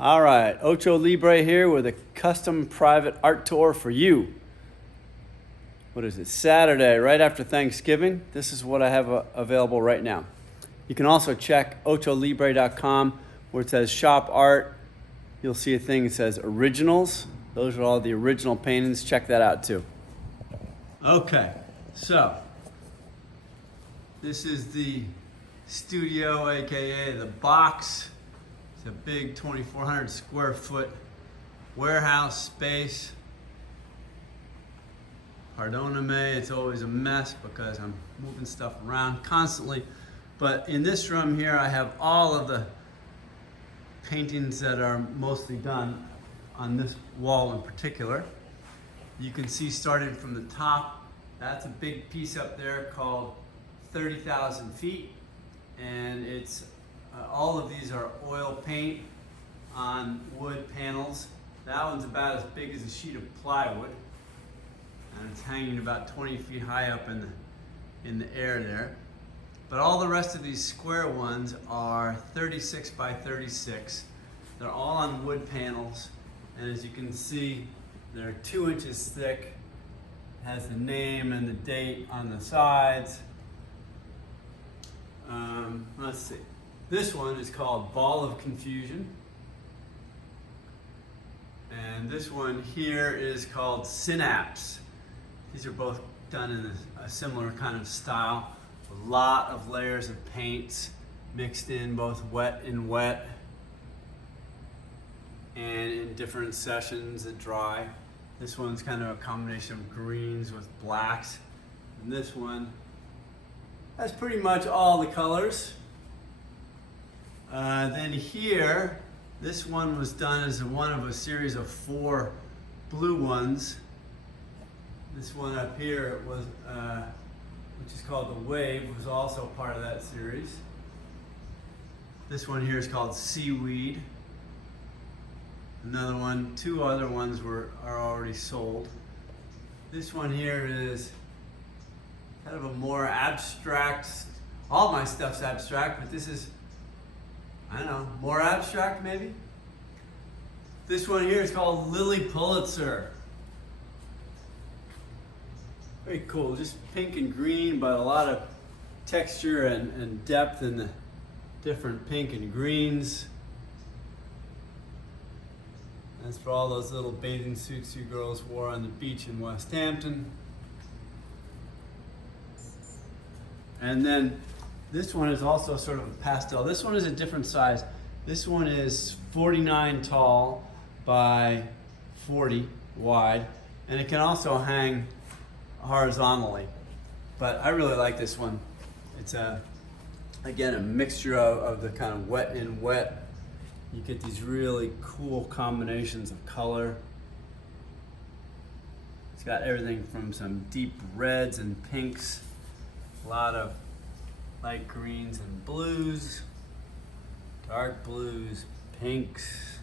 All right, OchoLibre here with a custom private art tour for you. What is it? Saturday, right after Thanksgiving. This is what I have available right now. You can also check OchoLibre.com where it says shop art. You'll see a thing that says originals. Those are all the original paintings. Check that out too. Okay, so this is the studio, aka the box. It's a big 2,400 square foot warehouse space. Pardon me, it's always a mess because I'm moving stuff around constantly. But in this room here, I have all of the paintings that are mostly done on this wall in particular. You can see starting from the top, that's a big piece up there called 30,000 feet. And it's all of these are oil paint on wood panels. That one's about as big as a sheet of plywood. And it's hanging about 20 feet high up in the air there. But all the rest of these square ones are 36 by 36. They're all on wood panels. And as you can see, they're 2 inches thick. It has the name and the date on the sides. Let's see. This one is called Ball of Confusion. And this one here is called Synapse. These are both done in a similar kind of style. A lot of layers of paints mixed in, both wet and wet, and in different sessions that dry. This one's kind of a combination of greens with blacks. And this one has pretty much all the colors. Then here, this one was done as one of a series of 4 blue ones. This one up here was, which is called The Wave, was also part of that series. This one here is called Seaweed. Another one, 2 other ones are already sold. This one here is kind of a more abstract, all my stuff's abstract, but this is, I don't know, more abstract maybe? This one here is called Lily Pulitzer. Very cool, just pink and green, but a lot of texture and depth in the different pink and greens. That's for all those little bathing suits you girls wore on the beach in West Hampton. And then this one is also sort of a pastel. This one is a different size. This one is 49 tall by 40 wide, and it can also hang horizontally. But I really like this one. It's again a mixture of the kind of wet and wet. You get these really cool combinations of color. It's got everything from some deep reds and pinks, a lot of light greens and blues, dark blues, pinks.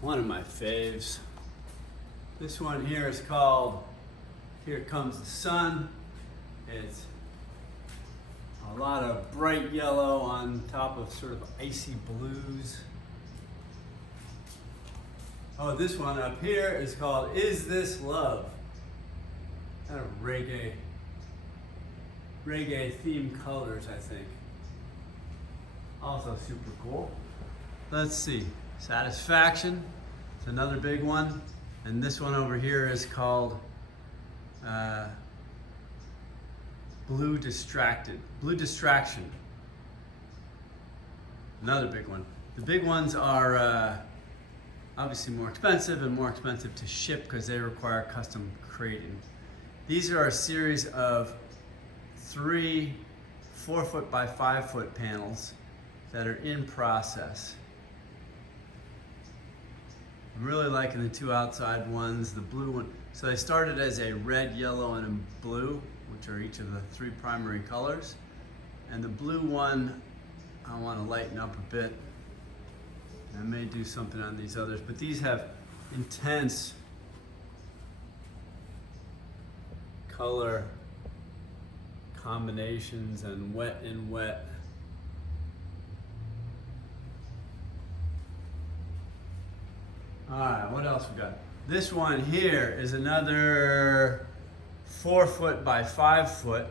One of my faves. This one here is called Here Comes the Sun. It's a lot of bright yellow on top of sort of icy blues. Oh, this one up here is called Is This Love? Kind of reggae themed colors, I think. Also super cool. Let's see, Satisfaction, it's another big one. And this one over here is called Blue Distraction. Another big one. The big ones are obviously more expensive to ship because they require custom crating. These are a series of 3 4-foot by 5-foot panels that are in process. I'm really liking the 2 outside ones, the blue one. So they started as a red, yellow, and a blue, which are each of the 3 primary colors. And the blue one, I want to lighten up a bit. I may do something on these others, but these have intense color combinations and wet and wet. All right, what else we got? This one here is another 4 foot by 5 foot.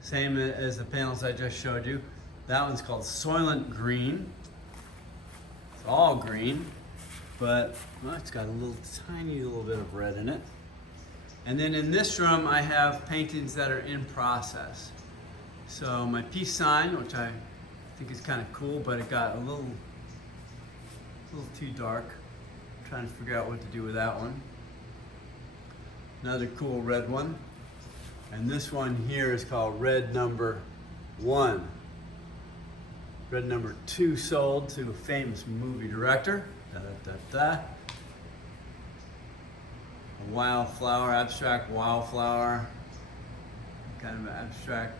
Same as the panels I just showed you. That one's called Soylent Green. It's all green, but well, it's got a little tiny little bit of red in it. And then in this room, I have paintings that are in process. So my peace sign, which I think is kind of cool, but it got a little too dark. I'm trying to figure out what to do with that one. Another cool red one. And this one here is called Red Number 1. Red Number 2 sold to a famous movie director. Da, da, da, da. A wildflower, abstract wildflower. Kind of an abstract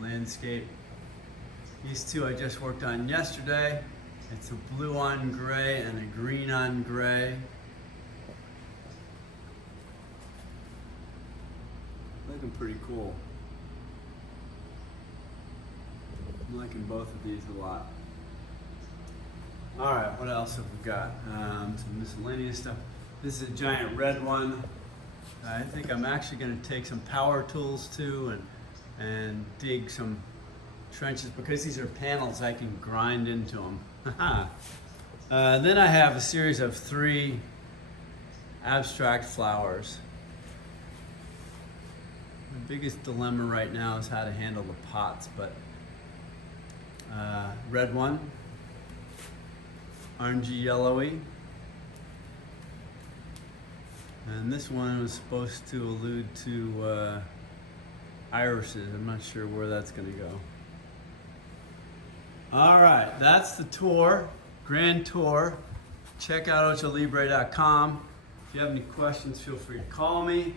landscape. These two I just worked on yesterday. It's a blue on gray and a green on gray. Looking pretty cool. I'm liking both of these a lot. All right, what else have we got? Some miscellaneous stuff. This is a giant red one. I think I'm actually going to take some power tools too and dig some trenches because these are panels I can grind into them. Then I have a series of 3 abstract flowers. The biggest dilemma right now is how to handle the pots, but red one, orangey yellowy, and this one was supposed to allude to irises. I'm not sure where that's going to go. All right, that's the tour, grand tour. Check out OchoLibre.com. If you have any questions, feel free to call me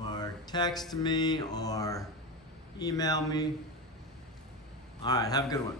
or text me or email me. All right, have a good one.